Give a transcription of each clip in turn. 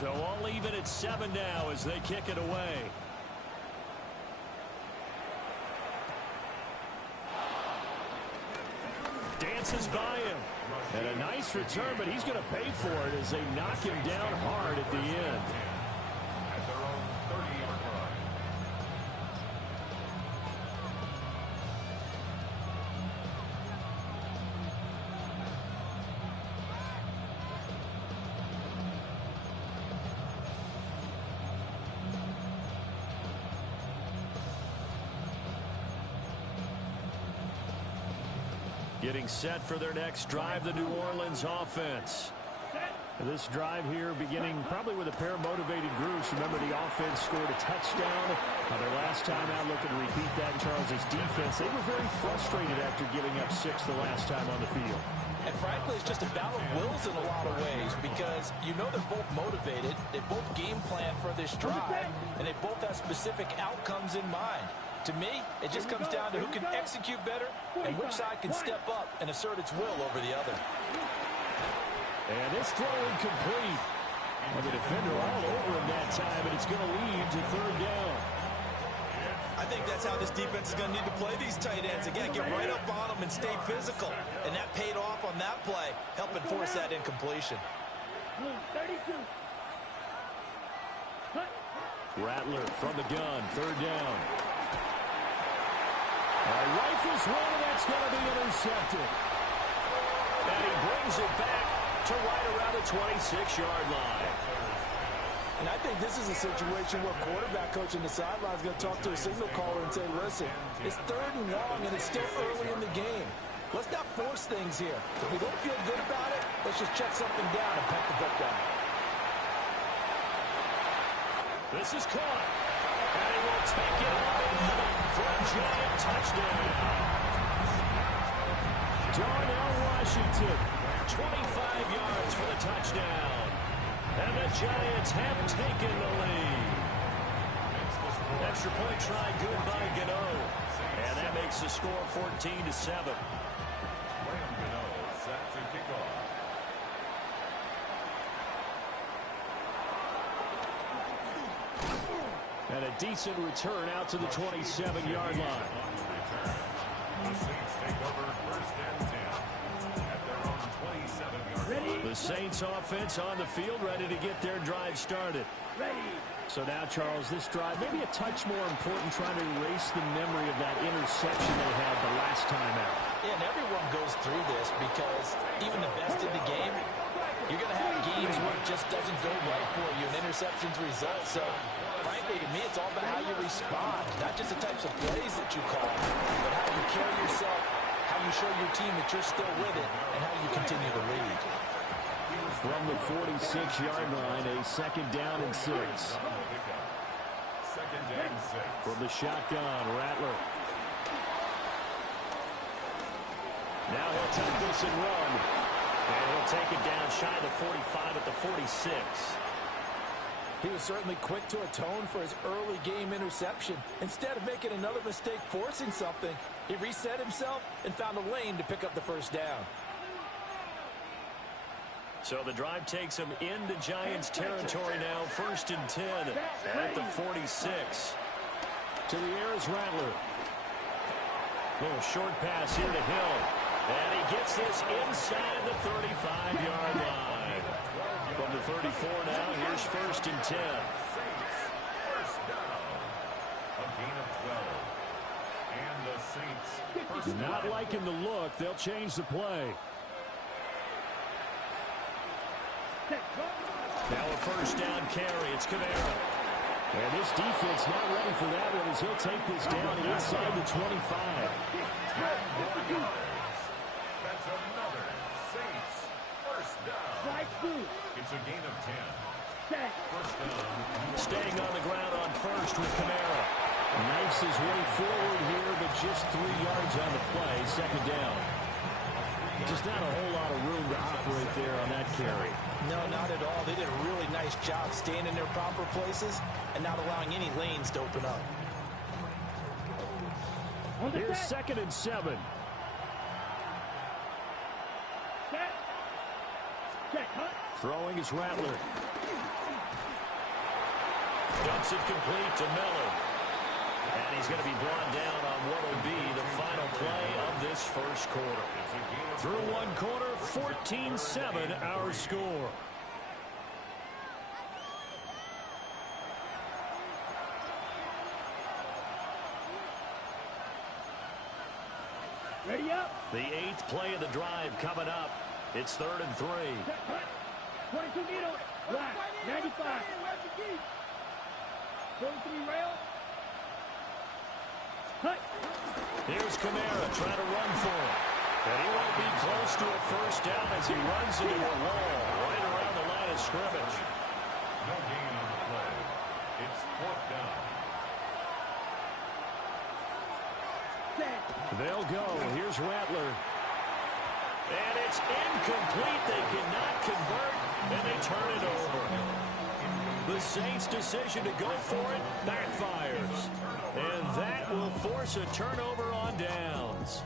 So all even at 7 now as they kick it away. Dances by him. And a nice return, but he's going to pay for it as they knock him down hard at the end. At their own 30-yard line. Getting set for their next drive, the New Orleans offense. This drive here beginning probably with a pair of motivated groups. Remember, the offense scored a touchdown. Their last time out, looking to repeat that in Charles's defense. They were very frustrated after giving up 6 the last time on the field. And frankly, it's just a battle of wills in a lot of ways because you know they're both motivated. They both game plan for this drive, and they both have specific outcomes in mind. To me, it just comes down to who can execute better and which side can step up and assert its will over the other. And this throw incomplete. And the defender all over him that time, and it's going to lead to 3rd down. I think that's how this defense is going to need to play these tight ends. Again, get right up on them and stay physical. And that paid off on that play, helping force that incompletion. 32. Rattler from the gun, 3rd down. Rifles one, and that's going to be intercepted. And he brings it back to right around the 26-yard line. And I think this is a situation where quarterback coach on the sideline is going to talk to a signal caller and say, listen, it's 3rd and long, and it's still early in the game. Let's not force things here. If we don't feel good about it, let's just check something down and put the book down. This is caught. And he will take it on for a giant touchdown. Darnell Washington, 25 yards for the touchdown. And the Giants have taken the lead. Extra point try good by Gano. And that makes the score 14-7. Gano set to kick off. And a decent return out to the 27-yard line. The Saints take over 1st and 10 at their own 27-yard line. The Saints offense on the field, ready to get their drive started. So now, Charles, this drive maybe a touch more important, trying to erase the memory of that interception they had the last time out. Yeah, and everyone goes through this because even the best in the game, you're going to have games where it just doesn't go right for you, and interceptions result. So, frankly, to me, it's all about how you respond, not just the types of plays that you call, but how you carry yourself, how you show your team that you're still with it, and how you continue to lead. From the 46-yard line, a 2nd down and 6. 2nd and 6. From the shotgun, Rattler. Now he'll take this and run. And he'll take it down shy of the 45 at the 46. He was certainly quick to atone for his early game interception. Instead of making another mistake forcing something, he reset himself and found a lane to pick up the 1st down. So the drive takes him into Giants territory now. 1st and 10 at the 46. To the air is Rattler. Little short pass here to Hill. And he gets this inside the 35-yard line. From the 34 now, here's 1st and 10. First down. A gain of 12. And the Saints Not liking the look. They'll change the play. Now a 1st down carry. It's Kamara. And this defense not ready for that one as he'll take this down inside the 25. That's another Saints first down. It's a gain of 10. First down. Staying on the ground on 1st with Kamara. Knifes his way forward here, but just 3 yards on the play. 2nd down. Just not a whole lot of room to operate there on that carry. No, not at all. They did a really nice job staying in their proper places and not allowing any lanes to open up. Here's 2nd and 7. Throwing is Rattler. Dumps it complete to Miller. And he's going to be brought down on what will be the final play of this first quarter. Through one quarter, 14-7 our score. Ready up. The 8th play of the drive coming up. It's 3rd and 3. 22 needle. Black. 95. 43 rail. Cut. Here's Kamara trying to run for it. And he won't be close to a first down as he runs into a wall right around the line of scrimmage. No gain on the play. It's 4th down. They'll go. Here's Rattler. And it's incomplete. They cannot convert, and they turn it over. The Saints' decision to go for it backfires. And that will force a turnover on downs.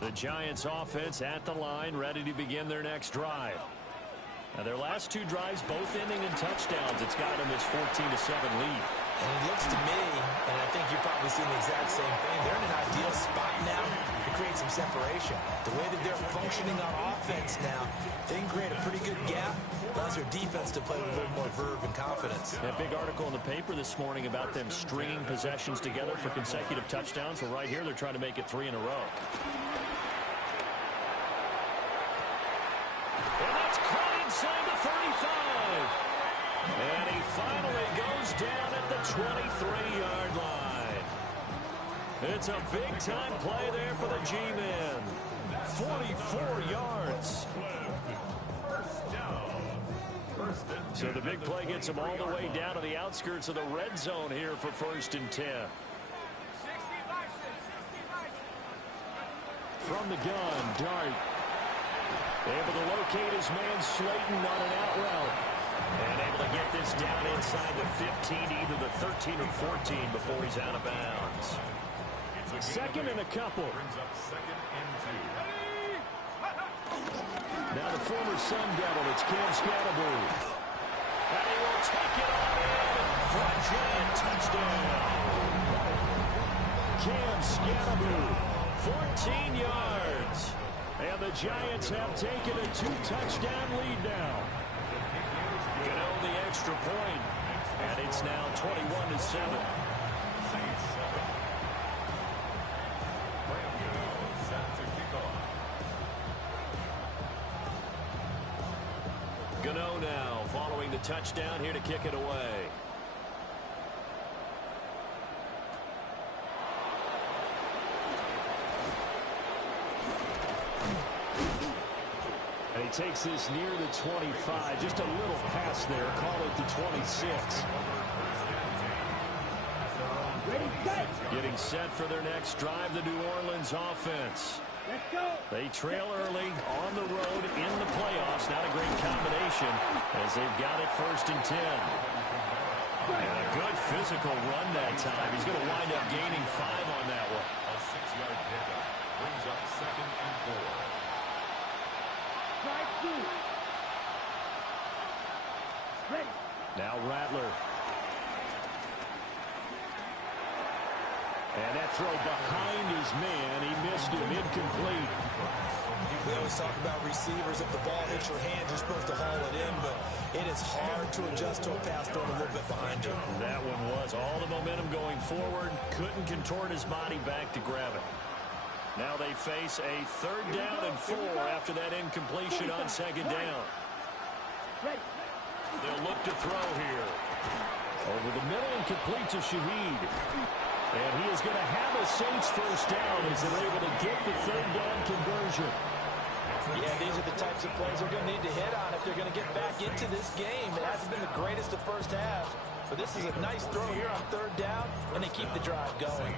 The Giants' offense at the line, ready to begin their next drive. Now, their last 2 drives, both ending in touchdowns. It's got them this 14-7 lead. And it looks to me, and I think you're probably seeing the exact same thing, they're in an ideal spot now to create some separation. The way that they're functioning on offense now, they can create a pretty good gap, allows their defense to play with a little more verve and confidence. That big article in the paper this morning about them stringing possessions together for consecutive touchdowns. Well, right here, they're trying to make it 3 in a row. And that's caught inside the 35. And he finally goes down at the 23-yard line. It's a big-time play there for the G-men. 44 yards. So the big play gets him all the way down to the outskirts of the red zone here for 1st and 10. From the gun, Dart. Able to locate his man Slayton on an out route. And able to get this down inside the 15, either the 13 or 14 before he's out of bounds. 2nd and a couple. Now the former Sun Devil, it's Cam Scatterbury. And he will take it on in for a giant touchdown. Cam Scatterbury, 14 yards. And the Giants have taken a 2-touchdown lead now. Gano the extra point. And it's now 21-7. Gano now following the touchdown here to kick it away. And he takes this near the 25. Just a little pass there. Call it the 26. Getting set for their next drive, the New Orleans offense. Let's go. They trail early on the road in the playoffs. Not a great combination as they've got it 1st and 10. And a good physical run that time. He's going to wind up gaining 5 on that one. A 6-yard pickup brings up 2nd and 4. Ready. Now Rattler. And that throw behind his man. He missed him. Incomplete. We always talk about receivers. If the ball hits your hand, you're supposed to haul it in, but it is hard to adjust to a pass thrown a little bit behind you. That one was. All the momentum going forward. Couldn't contort his body back to grab it. Now they face a 3rd down and 4 after that incompletion on 2nd down. They'll look to throw here. Over the middle and complete to Shaheed. And he is going to have a Saints first down as they're able to get the 3rd down conversion. Yeah, these are the types of plays they're going to need to hit on if they're going to get back into this game. It hasn't been the greatest of first halves, but this is a nice throw here on 3rd down, and they keep the drive going.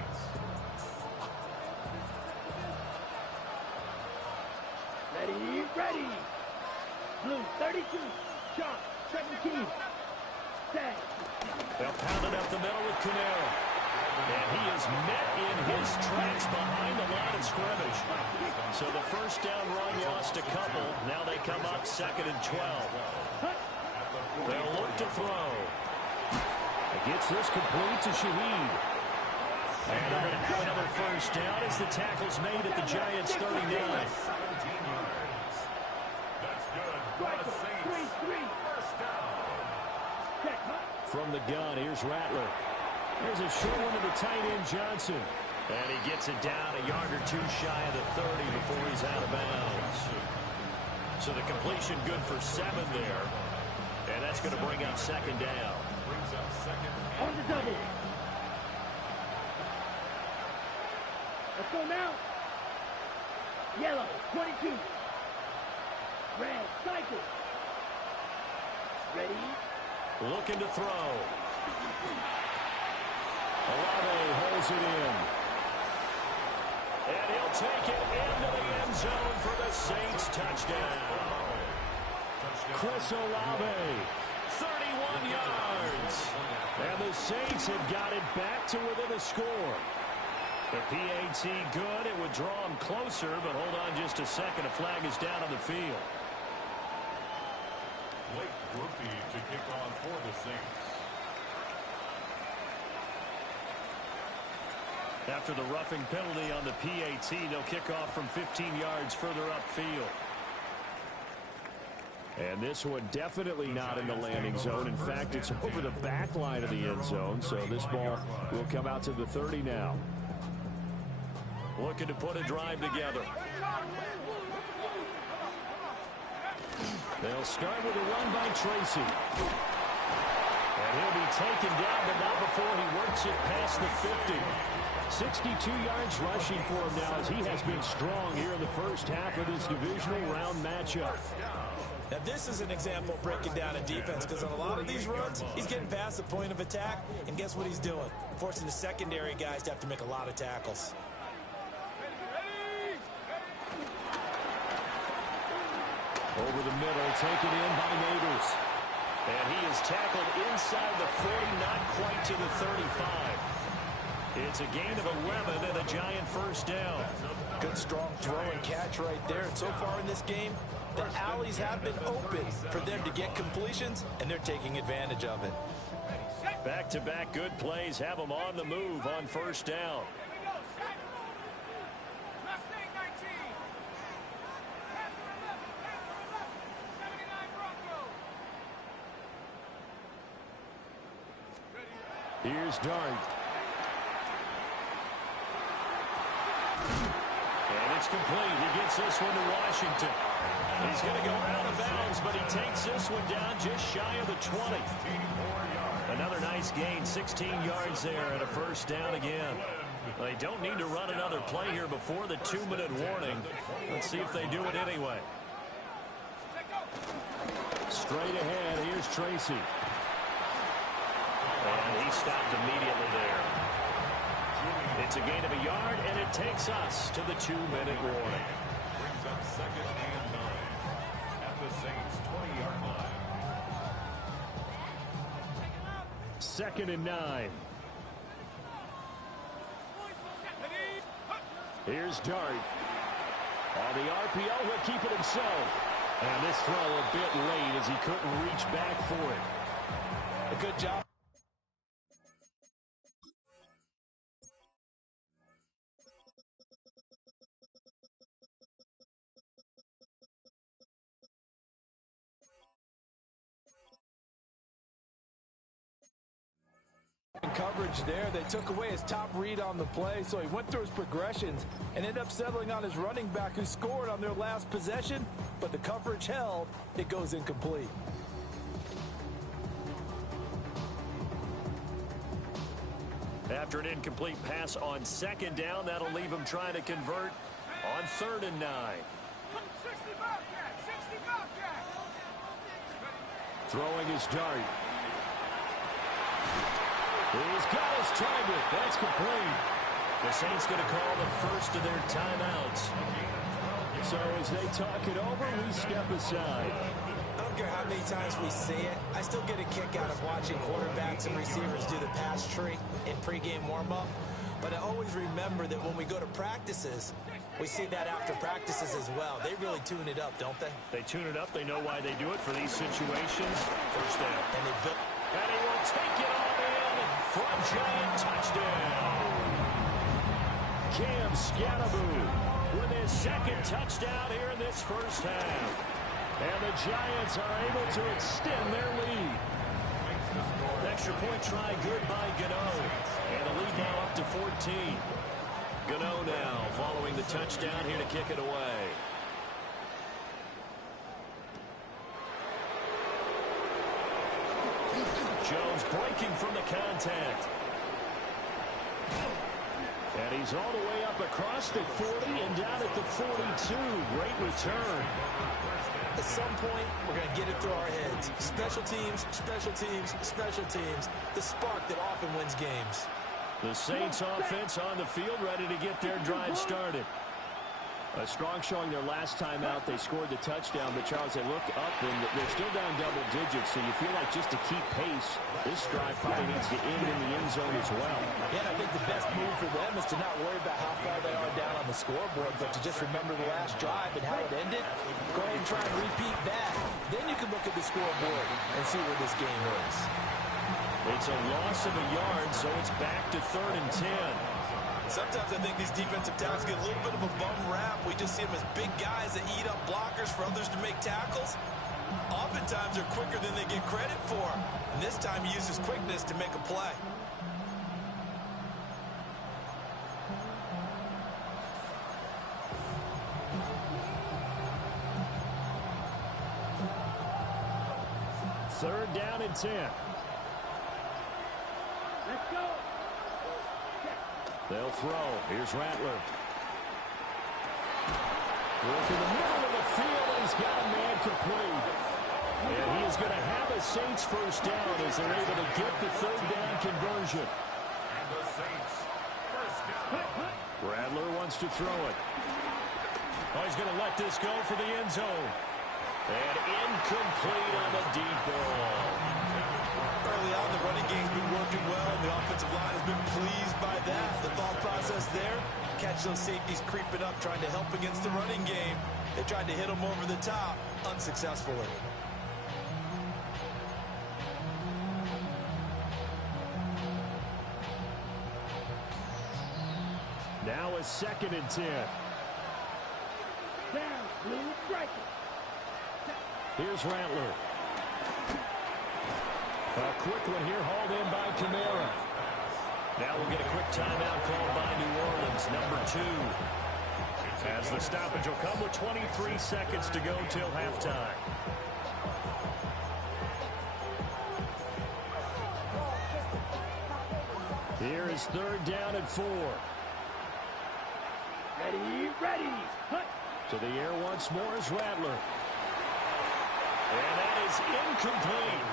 Ready. Blue, 32. Chop, 17. Set. They'll pound it up the middle with Kamara. And he is met in his tracks behind the line of scrimmage. So the first down run lost a couple. Now they come up 2nd and 12. They'll look to throw. Gets this complete to Shaheed. And they're going to have another first down as the tackle's made at the Giants' 39. 17 yards. That's good. First down. From the gun, here's Rattler. There's a short one to the tight end, Johnson. And he gets it down a yard or two shy of the 30 before he's out of bounds. So the completion good for 7 there. And that's going to bring up 2nd down. Brings up 2nd On the double. Let's go now. Yellow, 22. Red, cycle. Ready? Looking to throw. Olave holds it in. And he'll take it into the end zone for the Saints touchdown. Chris Olave, 31 yards. And the Saints have got it back to within a score. The PAT good. It would draw them closer, but hold on just a second. A flag is down on the field. Blake Murphy to kick off for the Saints. After the roughing penalty on the PAT, they'll kick off from 15 yards further upfield. And this one definitely not in the landing zone. In fact, it's over the back line of the end zone, so this ball will come out to the 30 now. Looking to put a drive together. They'll start with a run by Tracy. And he'll be taken down, but not before he works it past the 50. 62 yards rushing for him now as he has been strong here in the first half of this divisional round matchup. Now, this is an example of breaking down a defense because on a lot of these runs, he's getting past the point of attack, and guess what he's doing? Forcing the secondary guys to have to make a lot of tackles. Over the middle, taken in by Neighbors. And he is tackled inside the 40, not quite to the 35. It's a gain of 11 and a Giant first down. Good, strong throw and catch right there. And so far in this game, the alleys have been open for them to get completions, and they're taking advantage of it. Back-to-back good plays have them on the move on first down. Here's Dart. And it's complete. He gets this one to Washington. He's going to go out of bounds, but he takes this one down just shy of the 20. Another nice gain, 16 yards there and a first down again. They don't need to run another play here before the 2-minute warning. Let's see if they do it anyway. Straight ahead, here's Tracy. And he stopped immediately there. It's a gain of a yard, and it takes us to the 2-minute warning. Brings up 2nd and 9 at the Saints' 20-yard line. 2nd and 9. Here's Dart. On the RPO, he'll keep it himself. And this throw a bit late as he couldn't reach back for it. A good job. Coverage there. They took away his top read on the play, so he went through his progressions and ended up settling on his running back who scored on their last possession, but the coverage held. It goes incomplete. After an incomplete pass on 2nd down, that'll leave him trying to convert on 3rd and 9. Throwing his Dart. He's got his target. That's complete. The Saints going to call the first of their timeouts. So as they talk it over, we step aside. I don't care how many times we see it. I still get a kick out of watching quarterbacks and receivers do the pass tree in pregame warm-up. But I always remember that when we go to practices, we see that after practices as well. They really tune it up, don't they? They tune it up. They know why they do it for these situations. First down. And they built. And he will take it all in for a giant touchdown. Cam Scatteroo with his second touchdown here in this first half. And the Giants are able to extend their lead. Extra point try good by Gano. And the lead now up to 14. Gano now following the touchdown here to kick it away. Jones breaking from the contact. And he's all the way up across the 40 and down at the 42. Great return. At some point, we're going to get it through our heads. Special teams, special teams, special teams. The spark that often wins games. The Saints offense on the field ready to get their drive started. A strong showing their last time out. They scored the touchdown, but Charles, they look up and they're still down double digits, so you feel like just to keep pace, this drive probably needs to end in the end zone as well. Yeah, and I think the best move for them is to not worry about how far they are down on the scoreboard, but to just remember the last drive and how it ended. Go ahead and try and repeat that. Then you can look at the scoreboard and see where this game is. It's a loss of a yard, so it's back to 3rd and 10. Sometimes I think these defensive tackles get a little bit of a bum rap. We just see them as big guys that eat up blockers for others to make tackles. Oftentimes they're quicker than they get credit for. And this time he uses quickness to make a play. Third down and 10. Let's go. They'll throw. Here's Rattler. Working the middle of the field, and he's got a man complete. And he is going to have a Saints first down as they're able to get the third down conversion. And the Saints first down. Rattler wants to throw it. Oh, he's going to let this go for the end zone. And incomplete on the deep ball. Early on, the running game's been working well, and the offensive line has been pleased by that. The thought process there, catch those safeties creeping up, trying to help against the running game. They tried to hit them over the top, unsuccessfully. Now a 2nd and 10. Down, blue striker. Here's Rattler. A quick one here, hauled in by Kamara. Now we'll get a quick timeout called by New Orleans, number 2. As the stoppage will come with 23 seconds to go till halftime. Here is 3rd down and 4. Ready, ready. Hut. To the air once more is Rattler. And that is incomplete.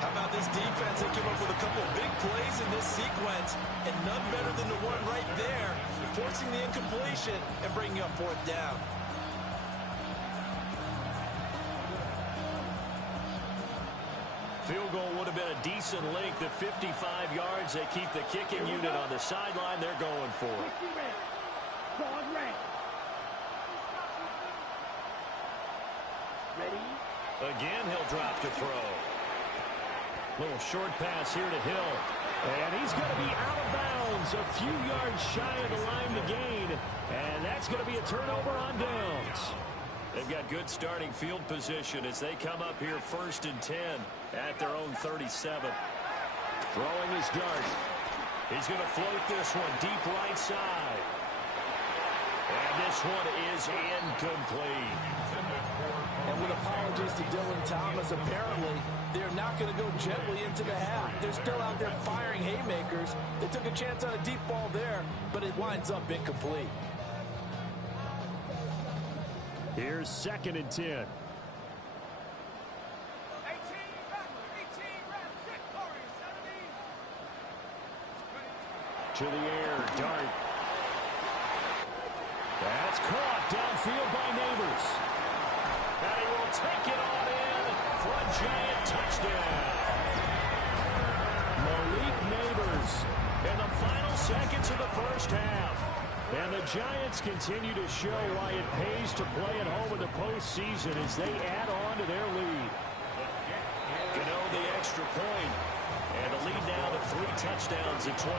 How about this defense? They came up with a couple of big plays in this sequence, and none better than the one right there, forcing the incompletion and bringing up 4th down. Field goal would have been a decent length at 55 yards. They keep the kicking unit on the sideline. They're going for it. Ball red. Ready. Again, he'll drop to throw. Little short pass here to Hill. And he's going to be out of bounds. A few yards shy of the line to gain. And that's going to be a turnover on downs. They've got good starting field position as they come up here 1st and 10 at their own 37. Throwing his dart. He's going to float this one deep right side. And this one is incomplete. And with apologies to Dylan Thomas, apparently they're not going to go gently into the half. They're still out there firing haymakers. They took a chance on a deep ball there, but it winds up incomplete. Here's 2nd and 10. To the air, dart. That's caught downfield by Neighbors. And he will take it on in for a giant touchdown. Malik Neighbors in the final seconds of the first half. And the Giants continue to show why it pays to play at home in the postseason as they add on to their lead. Gano the extra point. And the lead now to 3 touchdowns at 21.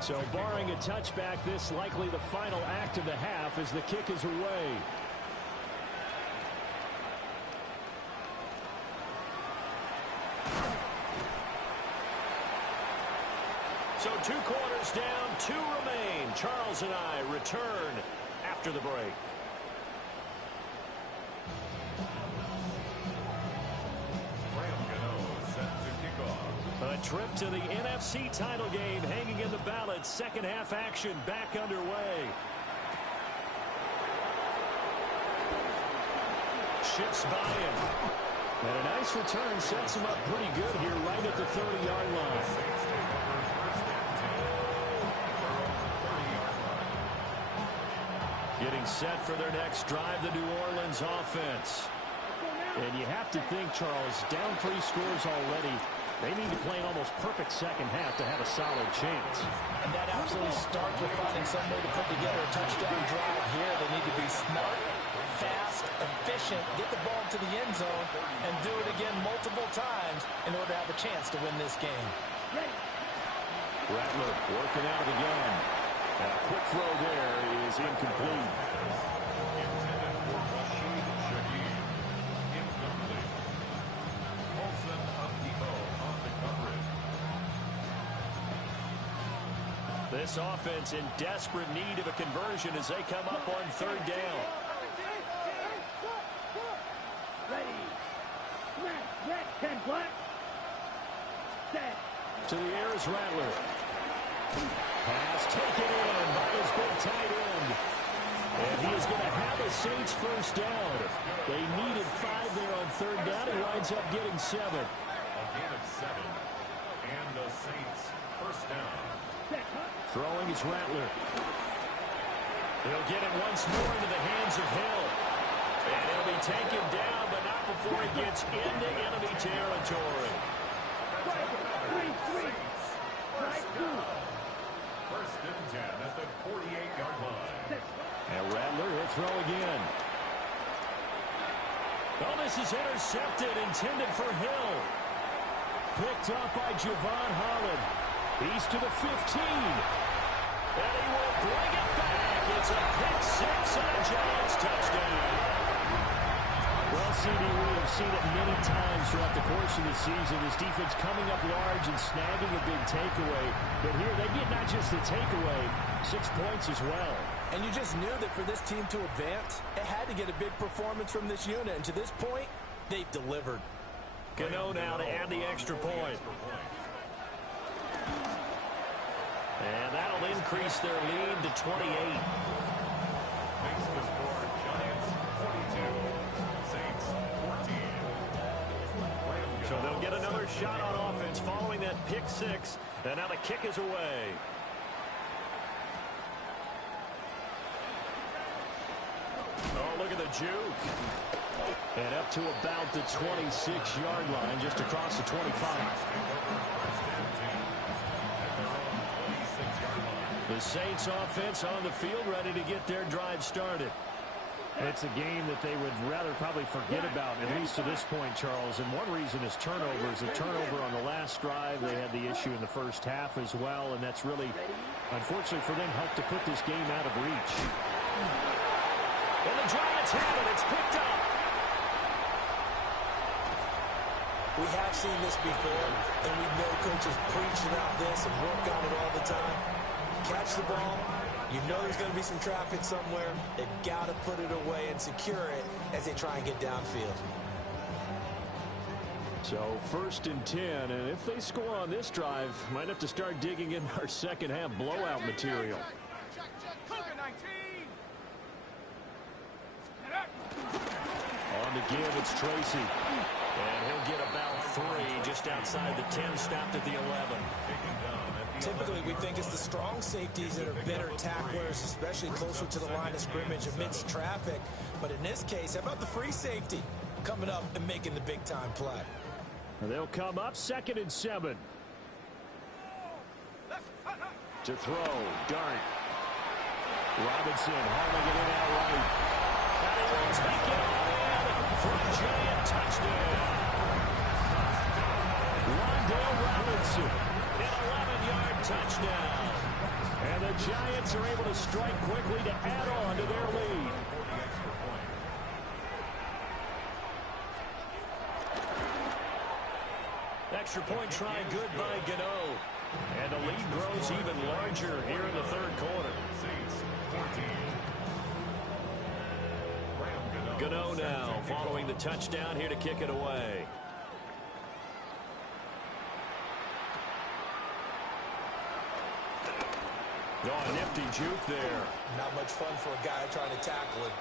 So barring a touchback, this likely the final act of the half as the kick is away. So 2 quarters down, 2 remain. Charles and I return after the break. A trip to the NFC title game hanging in the balance. Second half action back underway. Shifts by him. And a nice return sets him up pretty good here right at the 30-yard line. Getting set for their next drive, the New Orleans offense. And you have to think, Charles, down 3 scores already. They need to play an almost perfect second half to have a solid chance. And that absolutely starts with finding some way to put together a touchdown drive here. They need to be smart, fast, efficient, get the ball to the end zone, and do it again multiple times in order to have a chance to win this game. Rattler working out of the gun. And a quick throw there is incomplete. This offense in desperate need of a conversion as they come up on 3rd down. Ready. Red, 10 black. Set. To the air is Rattler. Pass taken in by his big tight end. And he is going to have a Saints first down. They needed 5 there on 3rd down. He winds up getting 7. A gain of 7. And the Saints first down. Throwing is Rattler. He'll get it once more into the hands of Hill. And he'll be taken down, but not before he gets into enemy territory. First and 10 at the 48-yard line. And Rattler will throw again. Oh, this is intercepted, intended for Hill. Picked up by Javon Holland. He's to the 15. And he will bring it back. It's a pick 6 and a Giants touchdown. Well, CD, we have seen it many times throughout the course of the season. This defense coming up large and snagging a big takeaway. But here they get not just the takeaway, 6 points as well. And you just knew that for this team to advance, it had to get a big performance from this unit. And to this point, they've delivered. Gano now to add the extra point. And that'll increase their lead to 28. Makes the score Giants 42, Saints 14. So they'll get another shot on offense following that pick 6. And now the kick is away. Oh, look at the juke. And up to about the 26-yard line, just across the 25. The Saints offense on the field ready to get their drive started. It's a game that they would rather probably forget about, at least to this point, Charles. And one reason is turnovers. A turnover on the last drive. They had the issue in the first half as well, and that's really, unfortunately for them, helped to put this game out of reach. And the Giants have it. It's picked up. We have seen this before, and we know coaches preach about this and work on it all the time. Catch the ball. You know there's going to be some traffic somewhere. They've got to put it away and secure it as they try and get downfield. So 1st and 10, and if they score on this drive, might have to start digging in our second half blowout material. On the give, it's Tracy. And he'll get about 3 just outside the 10, stopped at the 11. typically we think it's the strong safeties that are better tacklers, especially closer to the line of scrimmage amidst traffic. But in this case, how about the free safety coming up and making the big-time play? They'll come up 2nd and 7. To throw, Dart. Robinson hauling it in outright. And he will take it all in for a giant touchdown. Wandale Robinson, an 11-yard touchdown. And the Giants are able to strike quickly to add on to their lead. Extra point try good by Gano. And the lead grows even larger here in the 3rd quarter. Gano now following the touchdown here to kick it away. Oh, a nifty juke there. Not much fun for a guy trying to tackle it.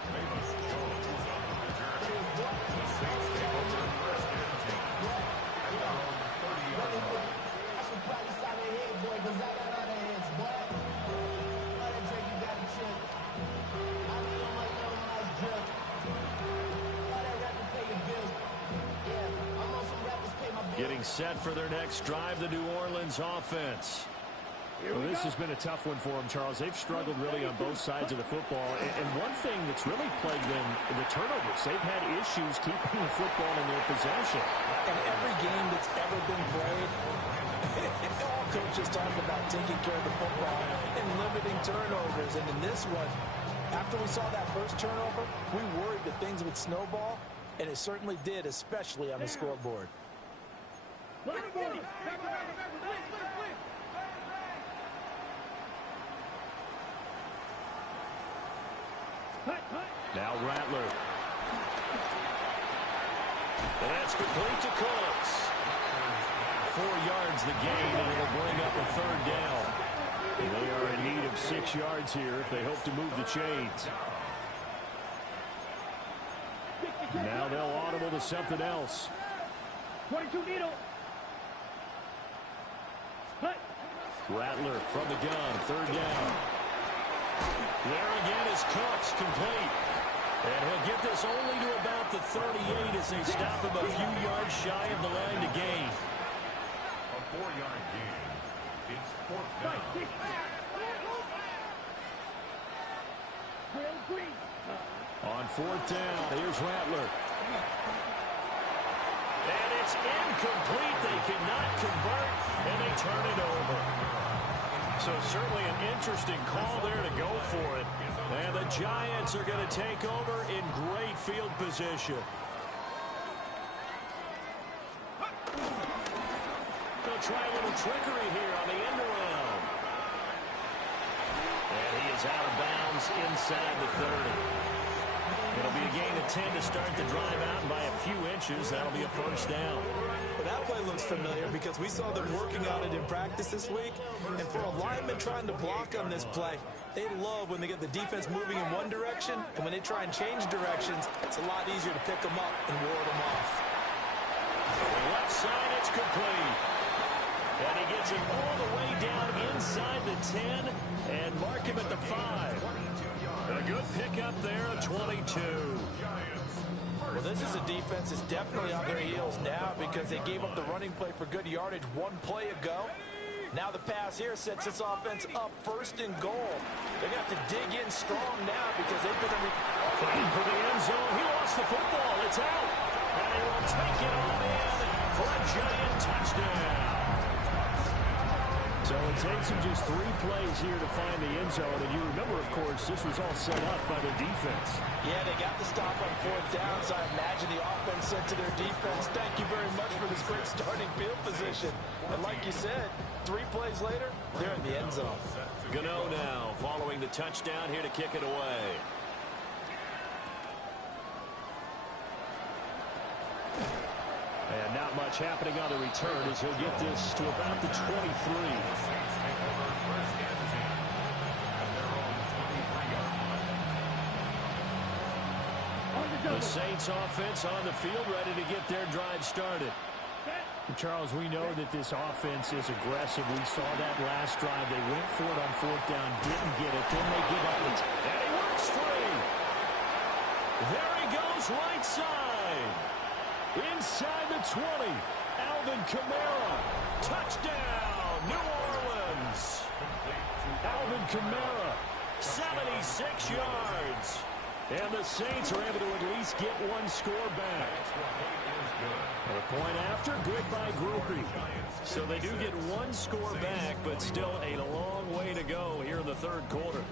Getting set for their next drive, the New Orleans offense. Well, this has been a tough one for them, Charles. They've struggled really on both sides of the football. And one thing that's really plagued them, the turnovers. They've had issues keeping the football in their possession. And every game that's ever been played, all coaches talk about taking care of the football and limiting turnovers. And in this one, after we saw that first turnover, we worried that things would snowball, and it certainly did, especially on the scoreboard. Now Rattler. And that's complete to Cooks. 4 yards the gain, and it'll bring up a 3rd down. And they are in need of 6 yards here if they hope to move the chains. Now they'll audible to something else. 22 needle. Rattler from the gun, 3rd down. There again is Cooks, complete. And he'll get this only to about the 38 as they stop him a few yards shy of the line to gain. A 4-yard gain. It's 4th down. On 4th down, here's Rattler. And it's incomplete. They cannot convert, and they turn it over. So certainly an interesting call there to go for it. And the Giants are going to take over in great field position. They'll try a little trickery here on the end around. And he is out of bounds inside the 30. It'll be a gain of 10 to start the drive out, and by a few inches, that'll be a 1st down. Well, that play looks familiar because we saw them working on it in practice this week. And for a lineman trying to block on this play, they love when they get the defense moving in one direction, and when they try and change directions, it's a lot easier to pick them up and ward them off. Left side, it's complete. And he gets it all the way down inside the 10 and mark him at the 5. A good pickup there, a 22. Well, this is a defense that's definitely on their heels now because they gave up the running play for good yardage 1 play ago. Now the pass here sets this offense up 1st and goal. They're going to have to dig in strong now because they've been fighting for the end zone. He lost the football. It's out. And he will take it on in for a giant touchdown. So it takes him just 3 plays here to find the end zone. And you remember, of course, this was all set up by the defense. Yeah, they got the stop on 4th down, so I imagine the offense said to their defense, thank you very much for this great starting field position. And like you said, 3 plays later, they're in the end zone. Gano now following the touchdown here to kick it away. And not much happening on the return as he'll get this to about the 23. The Saints offense on the field ready to get their drive started. Charles, we know that this offense is aggressive. We saw that last drive. They went for it on fourth down, didn't get it. Then they give up the and he works free. There he goes right side. Inside the 20. Alvin Kamara. Touchdown, New Orleans. Alvin Kamara, 76 yards. And the Saints are able to at least get one score back. A point after, good by Groupie. So they do get one score back, but still a long way to go here in the third quarter.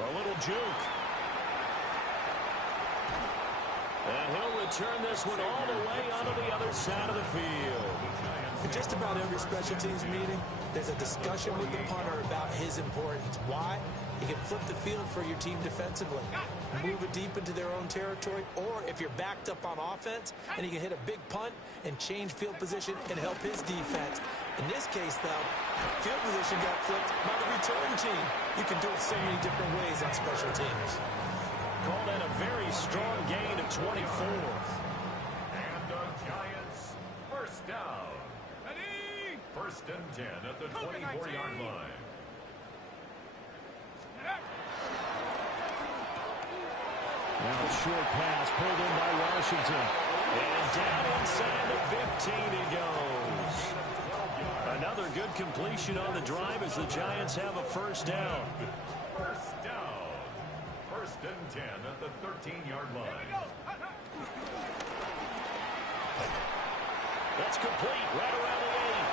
A little juke. And he'll return this one all the way onto the other side of the field. In just about every special teams meeting, there's a discussion with the punter about his importance. Why? He can flip the field for your team defensively, move it deep into their own territory, or if you're backed up on offense, and he can hit a big punt and change field position and help his defense. In this case, though, field position got flipped by the return team. You can do it so many different ways on special teams. Call that a very strong gain of 24. And the Giants first down. Ready? First and 10 at the 24-yard line. Now a short pass pulled in by Washington. And down inside the 15 he goes. Another good completion on the drive as the Giants have a first down. First down. First and 10 at the 13-yard line. That's complete right around the 8.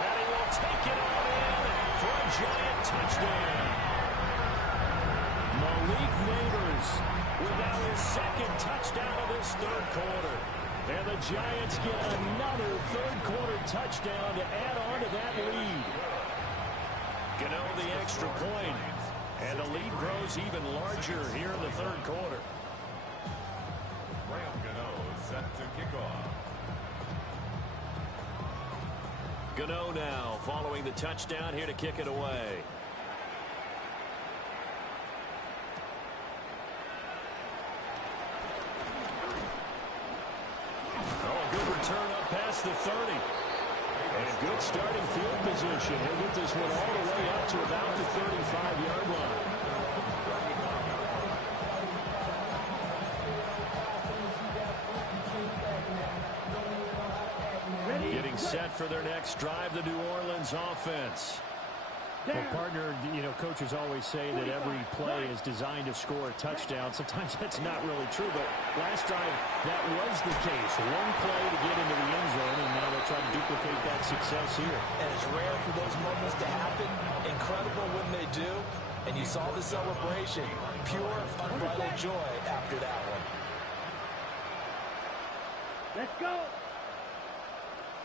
And he will take it out in for a Giant touchdown. Malik Neighbors with now his second touchdown of this third quarter. And the Giants get another third-quarter touchdown to add on to that lead. Gano the extra point. And the lead grows even larger here in the third quarter. Graham Gano set to kick off. Gano now following the touchdown here to kick it away. Turn up past the 30. And good starting field position. He'll get this one all the way up to about the 35-yard line. Getting set for their next drive, the New Orleans offense. Well, partner, you know, coaches always say that every play is designed to score a touchdown. Sometimes that's not really true, but last drive, that was the case. One play to get into the end zone, and now they'll try to duplicate that success here. And it's rare for those moments to happen. Incredible when they do. And you saw the celebration. Pure, unbridled joy after that one. Let's go.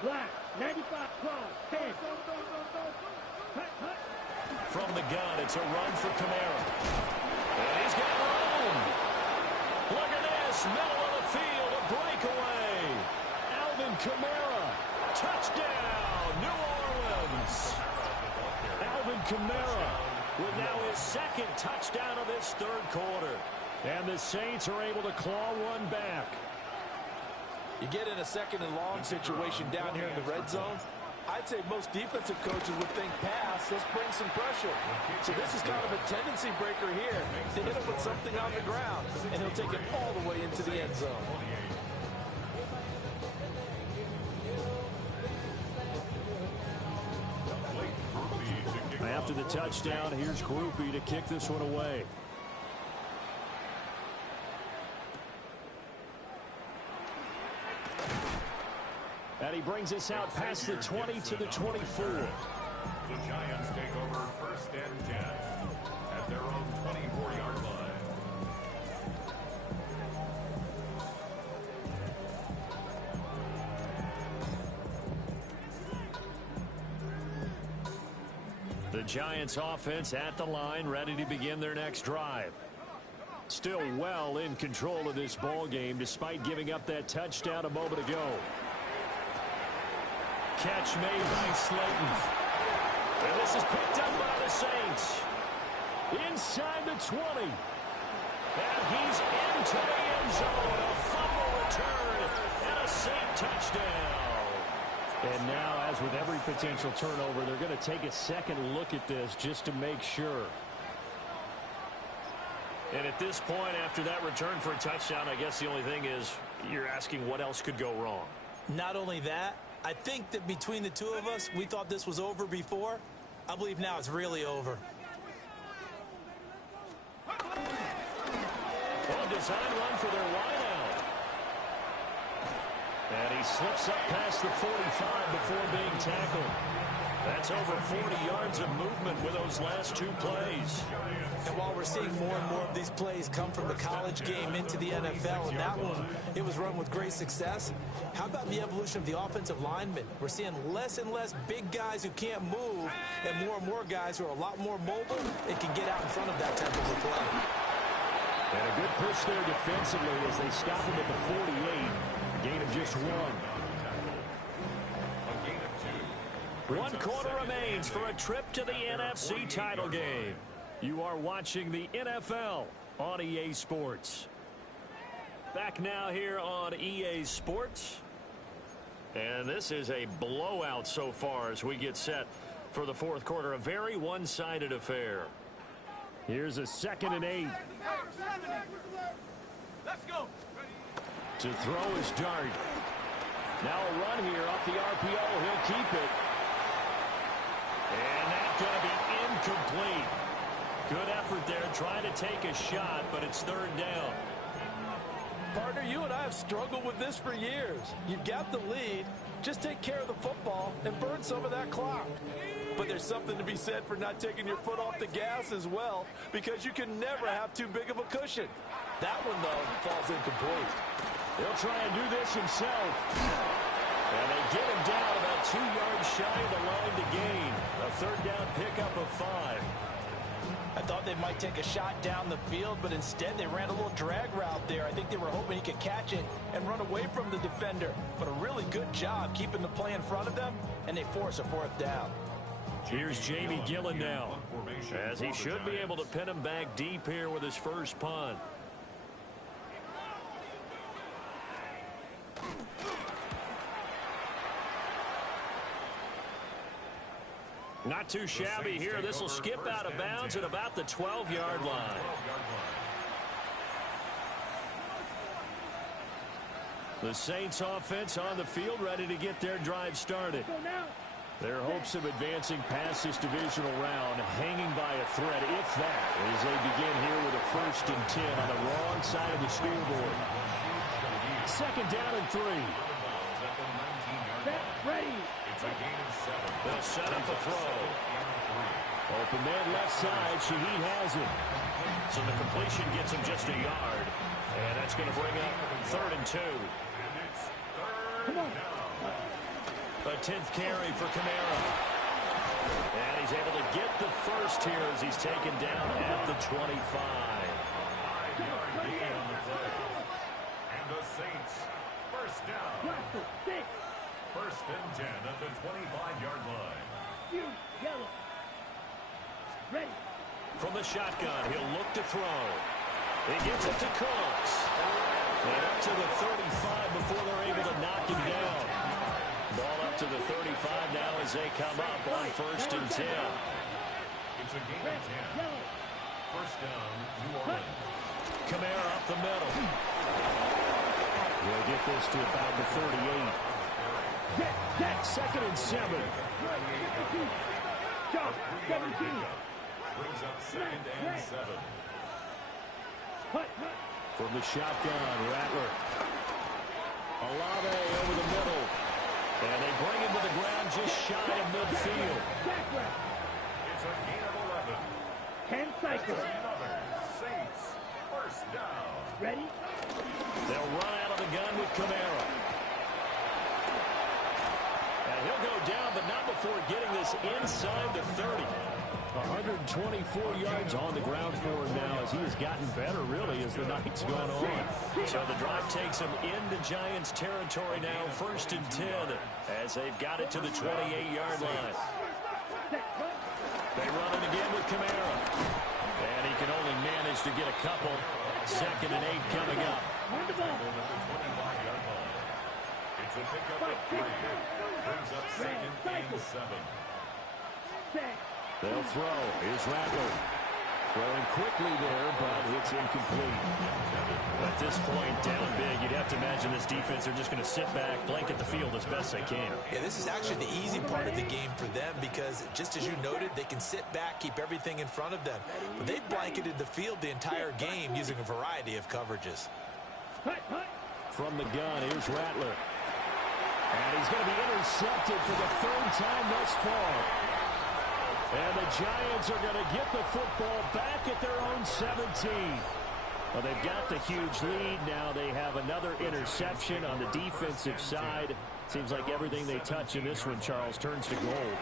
Black, 95, 12, 10. From the gun, it's a run for Kamara. And he's got room. Look at this, middle of the field, a breakaway. Alvin Kamara, touchdown, New Orleans. Alvin Kamara with now his second touchdown of this third quarter. And the Saints are able to claw one back. You get in a second and long situation down here in the red zone. I'd say most defensive coaches would think pass, let's bring some pressure. So this is kind of a tendency breaker here to hit him with something on the ground, and he'll take it all the way into the end zone. After the touchdown, here's Groupie to kick this one away. And he brings us out past the 20 to the 24. The Giants take over first and 10 at their own 24-yard line. The Giants offense at the line, ready to begin their next drive. Still well in control of this ball game despite giving up that touchdown a moment ago. Catch made by Slayton. And this is picked up by the Saints. Inside the 20. And he's into the end zone. A fumble return and a Saint touchdown. And now, as with every potential turnover, they're going to take a second look at this just to make sure. And at this point, after that return for a touchdown, I guess the only thing is you're asking what else could go wrong. Not only that, I think that between the two of us, we thought this was over before. I believe now it's really over. Well, design run for their wideout. And he slips up past the 45 before being tackled. That's over 40 yards of movement with those last two plays. And while we're seeing more and more of these plays come from the college game into the NFL, and that one, it was run with great success, how about the evolution of the offensive linemen? We're seeing less and less big guys who can't move and more guys who are a lot more mobile and can get out in front of that type of a play. And a good push there defensively as they stop him at the 48. A gain of just one. One quarter remains for a trip to the NFC title game. You are watching the NFL on EA Sports. Back now here on EA Sports. And this is a blowout so far as we get set for the fourth quarter. A very one-sided affair. Here's a 2nd and 8. Let's go. To throw his dart. Now a run here off the RPO. He'll keep it. And that's going to be incomplete. Good effort there, trying to take a shot, but it's 3rd down. Partner, you and I have struggled with this for years. You've got the lead. Just take care of the football and burn some of that clock. But there's something to be said for not taking your foot off the gas as well, because you can never have too big of a cushion. That one, though, falls incomplete. He'll try and do this himself. And they get him down about 2 yards shy of the line to gain. A 3rd down pickup of 5. I thought they might take a shot down the field, but instead they ran a little drag route there. I think they were hoping he could catch it and run away from the defender. But a really good job keeping the play in front of them, and they force a 4th down. Here's Jamie Gillen now, as he should be able to pin him back deep here with his first punt. Not too shabby here. This will skip out of bounds at about the 12-yard line. The Saints offense on the field, ready to get their drive started. Their hopes of advancing past this divisional round hanging by a thread, if that, as they begin here with a 1st and 10 on the wrong side of the scoreboard. 2nd down and 3. Ready. They'll set up a throw. Open man left side. Shaheed has it. So the completion gets him just a yard. And that's going to bring up 3rd and 2. Come on. A 10th carry for Kamara. And he's able to get the first here as he's taken down at the 25. 5-yard gain on the play. And the Saints, 1st down. 1st and 10 at the 25-yard line. Yellow. Ready. From the shotgun, he'll look to throw. He gets it to Cooks. And up to the 35 before they're able to knock him down. Ball up to the 35 now as they come up on 1st and 10. It's a gain of 10. 1st down, New Orleans. Kamara up the middle. He'll get this to about the 38. 2nd and 7. Jump. 17. Brings up 2nd and 7. From the shotgun, Rattler. Olave over the middle. And they bring him to the ground just shy of midfield. It's a gain of 11. 10 cycles. Another Saints, 1st down. Ready? They'll run out of the gun with Kamara. And he'll go down, but not before getting this inside the 30. 124 yards on the ground for him now as he has gotten better, really, as the night's gone on. So the drive takes him into Giants territory now, 1st and 10, as they've got it to the 28-yard line. They run it again with Kamara. And he can only manage to get a couple. 2nd and 8 coming up. It's a pickup of 3. Brings up 2nd and 7. They'll throw. Here's Rattler. Throwing quickly there, but it's incomplete. At this point, down big, you'd have to imagine this defense are just going to sit back, blanket the field as best they can. Yeah, this is actually the easy part of the game for them because, just as you noted, they can sit back, keep everything in front of them. But they've blanketed the field the entire game using a variety of coverages. From the gun, here's Rattler. And he's going to be intercepted for the 3rd time thus far. And the Giants are going to get the football back at their own 17. Well, they've got the huge lead. Now they have another interception on the defensive side. Seems like everything they touch in this one, Charles, turns to gold.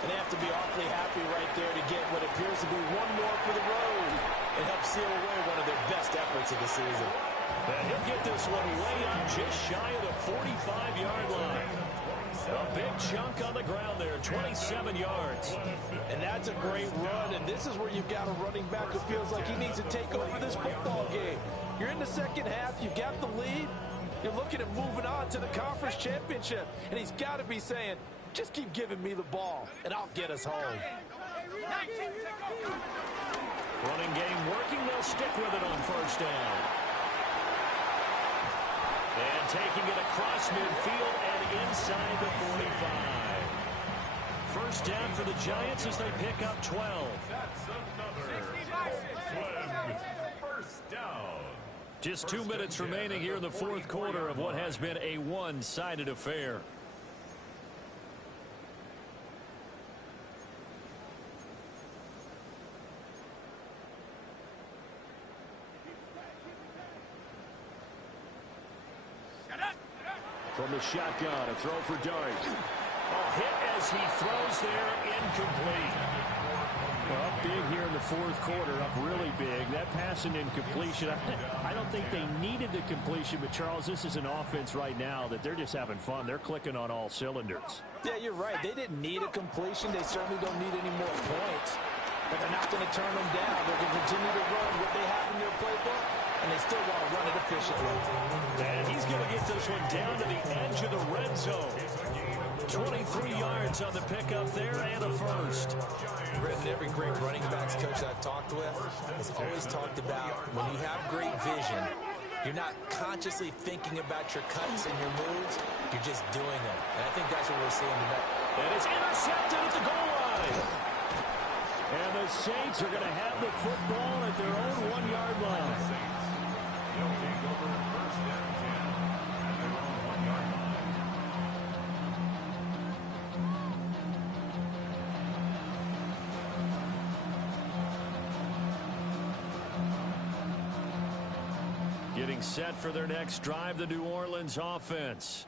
And they have to be awfully happy right there to get what appears to be one more for the road. It helps seal away one of their best efforts of the season. And he'll get this one way up just shy of the 45-yard line. A big chunk on the ground there, 27 yards. And that's a great run, and this is where you've got a running back who feels like he needs to take over this football game. You're in the second half, you've got the lead, you're looking at moving on to the conference championship, and he's got to be saying, just keep giving me the ball, and I'll get us home. Running game working, they'll stick with it on 1st down. And taking it across midfield and inside the 45. 1st down for the Giants as they pick up 12. That's another 1st down. Just 2 minutes remaining here in the 4th quarter of what has been a one-sided affair. From the shotgun, a throw for Dart. Hit as he throws there, incomplete. Well, up big here in the 4th quarter, up really big. That pass and incompletion, I don't think they needed the completion, but Charles, this is an offense right now that they're just having fun. They're clicking on all cylinders. Yeah, you're right. They didn't need a completion. They certainly don't need any more points. But they're not going to turn them down. They're going to continue to run what they have in their playbook, and they still want to run it efficiently. And he's going to get this one down to the edge of the red zone. 23 yards on the pickup there and a 1st. Brendan, every great running backs coach I've talked with has always talked about when you have great vision, you're not consciously thinking about your cuts and your moves, you're just doing them. And I think that's what we're seeing tonight. And it's intercepted at the goal line. And the Saints are going to have the football at their own 1-yard line. They'll take over 1st and 10 at their own 1-yard line. Getting set for their next drive, the New Orleans offense.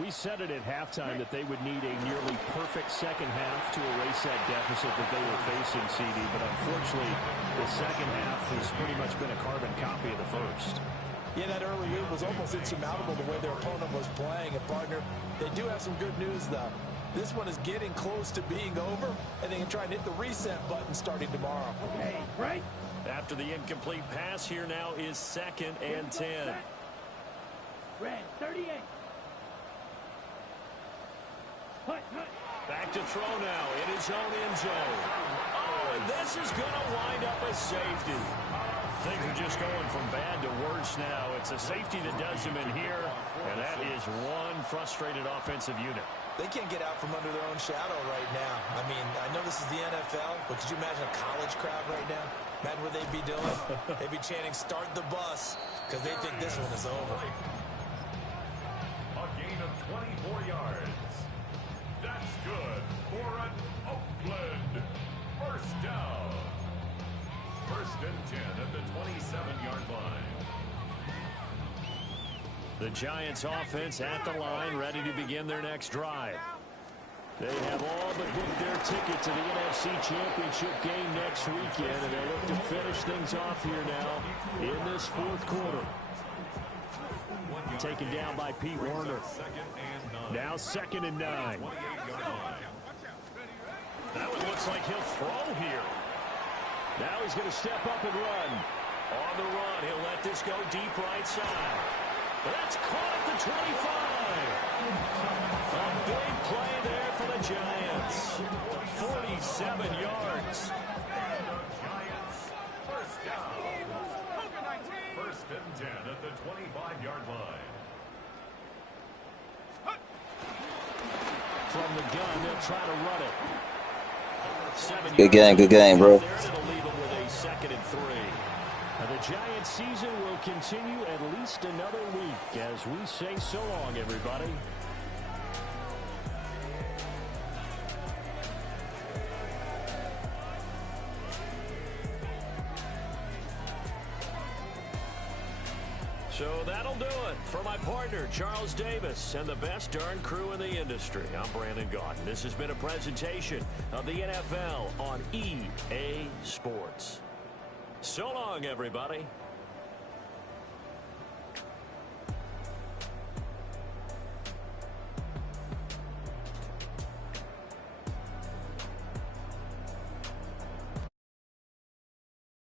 We said it at halftime that they would need a nearly perfect second half to erase that deficit that they were facing, CD. But unfortunately, the second half has pretty much been a carbon copy of the first. Yeah, that early lead was almost insurmountable the way their opponent was playing. And, partner, they do have some good news, though. This one is getting close to being over, and they can try and hit the reset button starting tomorrow. Okay, right? After the incomplete pass, here now is 2nd and 10. Red, 38. Back to throw now in his own end zone. Oh, and this is going to wind up a safety. Things are just going from bad to worse now. It's a safety that does him in here, and that is one frustrated offensive unit. They can't get out from under their own shadow right now. I mean, I know this is the NFL, but could you imagine a college crowd right now? Imagine what they'd be doing. They'd be chanting, "Start the bus," because they think this one is over. A gain of 24 yards. That's good for an Oakland 1st down. 1st and 10 at the 27-yard line. The Giants offense at the line, ready to begin their next drive. They have all but booked their ticket to the NFC Championship game next weekend, and they look to finish things off here now in this 4th quarter. Taken down by Pete Werner. Now 2nd and 9. That one looks like he'll throw here. Now he's going to step up and run. On the run, he'll let this go deep right side. That's caught at the 25. A big play there for the Giants. 47 yards. First down. First and 10 at the 25-yard line. From the gun, they'll try to run it. Good game, bro. There, and it'll leave them with a 2nd and 3. The Giants season will continue at least another week as we say so long, everybody. So that'll do it. For my partner, Charles Davis, and the best darn crew in the industry, I'm Brandon Gaudin. This has been a presentation of the NFL on EA Sports. So long, everybody.